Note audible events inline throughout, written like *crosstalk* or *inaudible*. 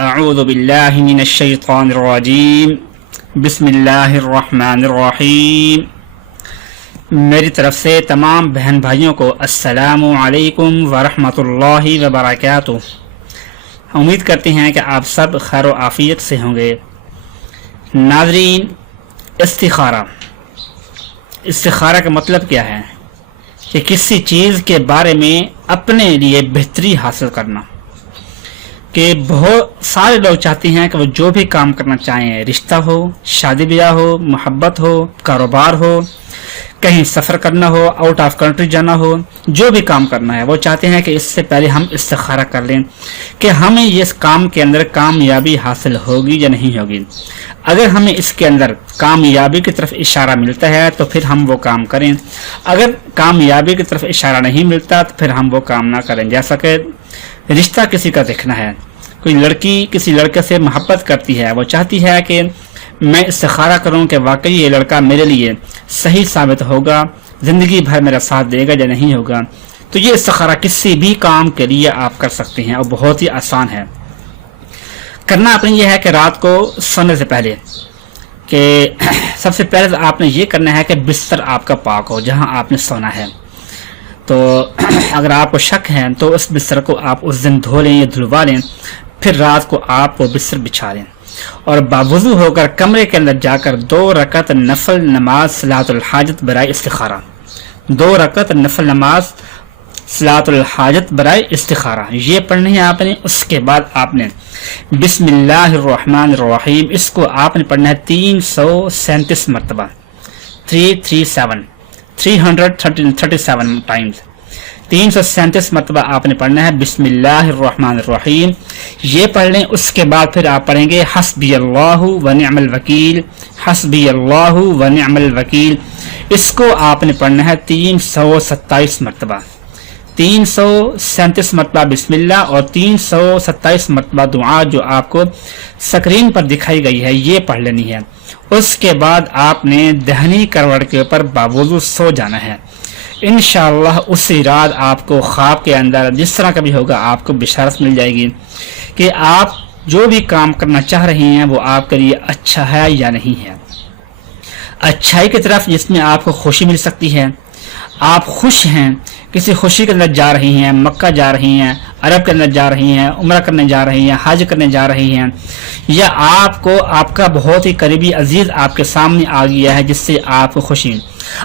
اعوذ باللہ من الشیطان الرجیم بسم اللہ الرحمن الرحیم میری طرف سے تمام بہن بھائیوں کو السلام علیکم ورحمۃ اللہ وبرکاتہ. امید کرتے ہیں کہ آپ سب خیر و عافیت سے ہوں گے. ناظرین، استخارہ. استخارہ کا مطلب کیا ہے؟ کہ کسی چیز کے بارے میں اپنے لیے بہتری حاصل کرنا. کہ بہت سارے لوگ چاہتے ہیں کہ وہ جو بھی کام کرنا چاہیں، رشتہ ہو، شادی بیاہ ہو، محبت ہو، کاروبار ہو، کہیں سفر کرنا ہو آؤٹ آف کنٹری جانا ہو، جو بھی کام کرنا ہے، وہ چاہتے ہیں کہ اس سے پہلے ہم استخارہ کر لیں کہ ہمیں اس کام کے اندر کامیابی حاصل ہوگی یا نہیں ہوگی۔ اگر ہمیں اس کے اندر کامیابی کی طرف اشارہ ملتا ہے تو پھر ہم وہ کام کریں۔ اگر کامیابی کی طرف اشارہ نہیں ملتا تو پھر ہم وہ کام نہ کریں۔ جیسا کہ رشتہ کسی کا دیکھنا ہے کوئی لڑکی کسی لڑکے سے محبت کرتی ہے، وہ چاہتی ہے کہ میں استخارہ کروں کہ واقعی یہ لڑکا میرے لیے صحیح ثابت ہوگا، زندگی بھر میرا ساتھ دے گا یا نہیں ہوگا۔ تو یہ استخارہ کسی بھی کام کے لیے آپ کر سکتے ہیں اور بہت ہی آسان ہے۔ کرنا اپنے یہ ہے کہ رات کو سونے سے پہلے کہ *clears throat* سب سے پہلے آپ نے یہ کرنا ہے کہ بستر آپ کا پاک ہو، جہاں آپ نے سونا ہے۔ تو *clears throat* اگر آپ کو شک ہے تو اس بستر کو آپ اس دن دھو لیں یا دھلوا لیں۔ پھر رات کو آپ وہ بستر بچھا لیں اور باوضو ہو کر کمرے کے اندر جا کر دو رکعت نفل نماز صلاۃ الحاجت برائے استخارہ۔ دو رکعت نفل نماز صلاۃ الحاجت برائے استخارہ۔ یہ پڑھنی ہے آپ نے، اس کے بعد آپ نے بسم اللہ الرحمن الرحیم، اس کو آپ نے پڑھنا ہے تین سو سینتیس مرتبہ۔ Three three seven, three hundred thirty seven times تین سو سینتیس مرتبہ آپ نے پڑھنا ہے، بسم اللہ الرحمن الرحیم۔ یہ پڑھ لیں، اس کے بعد پھر آپ پڑھیں گے، حسبی اللہ و نعم الوکیل، حسبی اللہ و نعم الوکیل۔ اس کو آپ نے پڑھنا ہے تین سو ستائیس مرتبہ۔ تین سو سینتیس مرتبہ بسم اللہ اور تین سو ستائیس مرتبہ دعا جو آپ کو سکرین پر دکھائی گئی ہے، یہ پڑھ لینی ہے۔ اس کے بعد آپ نے دہنی کروڑ کے اوپر باوضو سو جانا ہے۔ انشاءاللہ اسی رات آپ کو خواب کے اندر جس طرح کا بھی ہوگا آپ کو بشارت مل جائے گی کہ آپ جو بھی کام کرنا چاہ رہے ہیں وہ آپ کے لیے اچھا ہے یا نہیں ہے۔ اچھائی کی طرف جس میں آپ کو خوشی مل سکتی ہے۔ آپ خوش ہیں، کسی خوشی کے اندر جا رہی ہیں، مکہ جا رہی ہیں عرب کے اندر جا رہی ہیں، عمرہ کرنے جا رہی ہیں، حج کرنے جا رہی ہیں۔ یا آپ کو، آپ کا بہت ہی قریبی عزیز آپ کے سامنے آ گیا ہے، جس سے آپ کو خوشی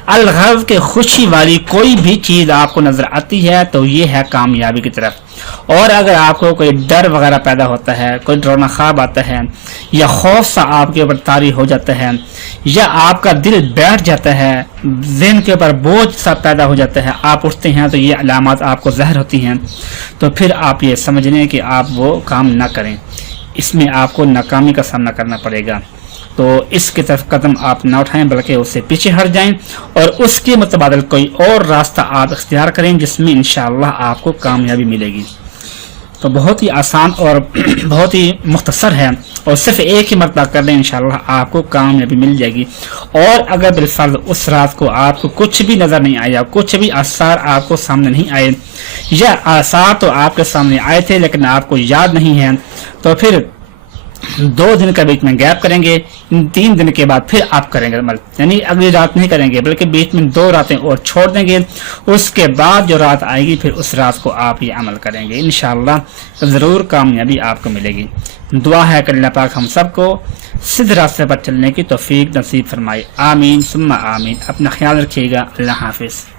الغرض کے خوشی والی کوئی بھی چیز آپ کو نظر آتی ہے تو یہ ہے کامیابی کی طرف۔ اور اگر آپ کو کوئی ڈر وغیرہ پیدا ہوتا ہے، کوئی ڈرونا خواب آتا ہے یا خوف سا آپ کے اوپر تاری ہو جاتا ہے یا آپ کا دل بیٹھ جاتا ہے، ذہن کے اوپر بوجھ سا پیدا ہو جاتا ہے، آپ اٹھتے ہیں تو یہ علامات آپ کو زہر ہوتی ہیں۔ تو پھر پھر آپ یہ سمجھ لیں کہ آپ وہ کام نہ کریں۔ اس میں آپ کو ناکامی کا سامنا کرنا پڑے گا۔ تو اس کی طرف قدم آپ نہ اٹھائیں، بلکہ اس سے پیچھے ہٹ جائیں اور اس کے متبادل کوئی اور راستہ آپ اختیار کریں جس میں انشاءاللہ آپ کو کامیابی ملے گی۔ تو بہت ہی آسان اور بہت ہی مختصر ہے۔ اور صرف ایک ہی مرتبہ کر لیں انشاءاللہ آپ کو کامیابی مل جائے گی۔ اور اگر بالفرض اس رات کو آپ کو کچھ بھی نظر نہیں آیا، کچھ بھی آثار آپ کو سامنے نہیں آئے، یا آثار تو آپ کے سامنے آئے تھے لیکن آپ کو یاد نہیں ہے تو پھر دو دن کا بیچ میں گیپ کریں گے، ان تین دن کے بعد پھر آپ کریں گے عمل۔ یعنی اگلی رات نہیں کریں گے، بلکہ بیچ میں دو راتیں اور چھوڑ دیں گے۔ اس کے بعد جو رات آئے گی، پھر اس رات کو آپ یہ عمل کریں گے۔ انشاءاللہ ضرور کامیابی آپ کو ملے گی۔ دعا ہے کہ اللہ پاک ہم سب کو سدھ راستے پر چلنے کی توفیق نصیب فرمائی آمین، ثم آمین۔ اپنا خیال رکھیے گا۔ اللہ حافظ۔